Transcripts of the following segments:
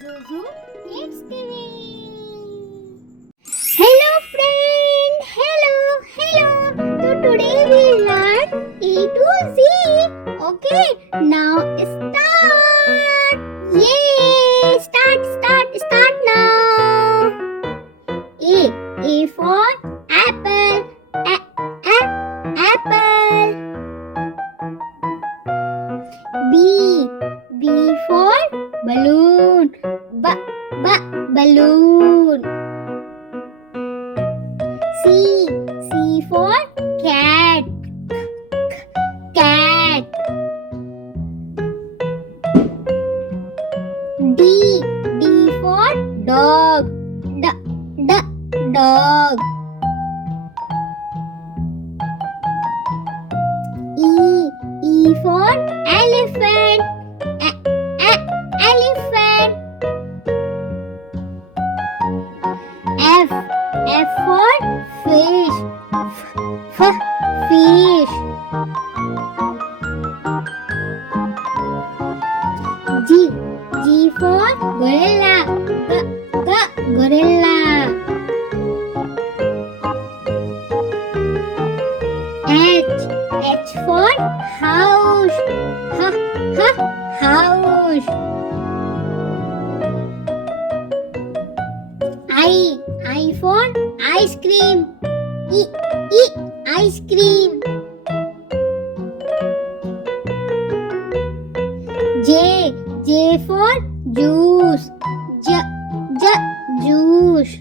Zozo Kids TV. Hello friend, hello. So today we learn A to Z. Okay, now start. Yay! Start now. A for apple. Apple. B for balloon. Balloon. C for cat. Cat. D for dog. Dog. E for elephant. Elephant. F for fish. Fish. G for gorilla. Gorilla. H for house. House. I for ice cream. Ice cream. J for juice. Juice.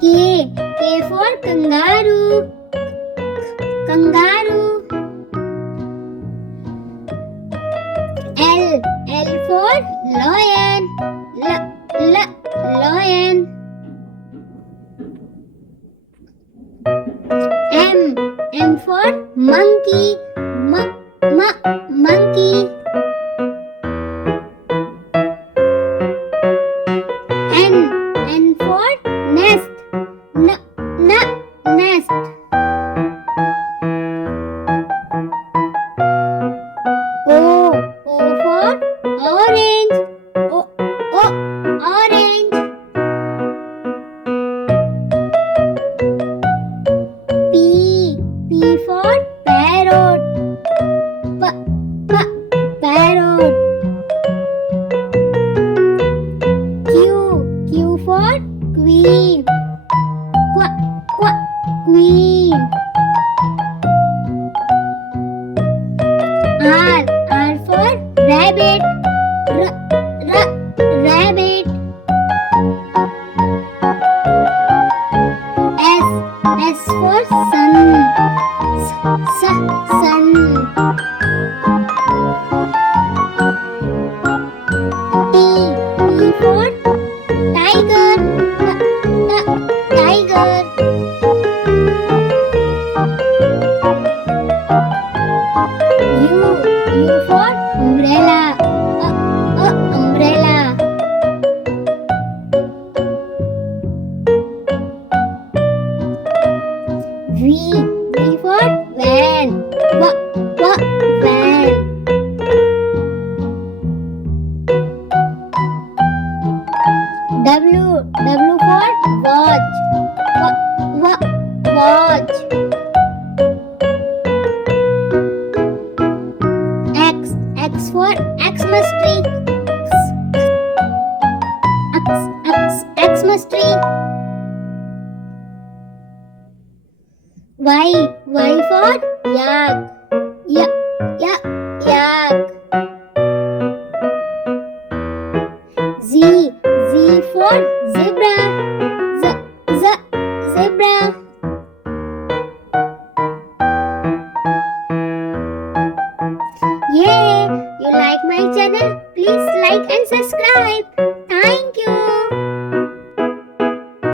K for kangaru. L for lion. Lion. M for monkey. Monkey. N for nest. Nest. O for orange. Orange. P for parrot. Parrot. Q for queen. Queen. R for rabbit. Rabbit. S for sun. Sun. T for tiger. Tiger. U for umbrella. Umbrella. V for van. Van. W for watch. Watch. X for Xmas tree. Xmas tree. Y for yak. Yak. Z for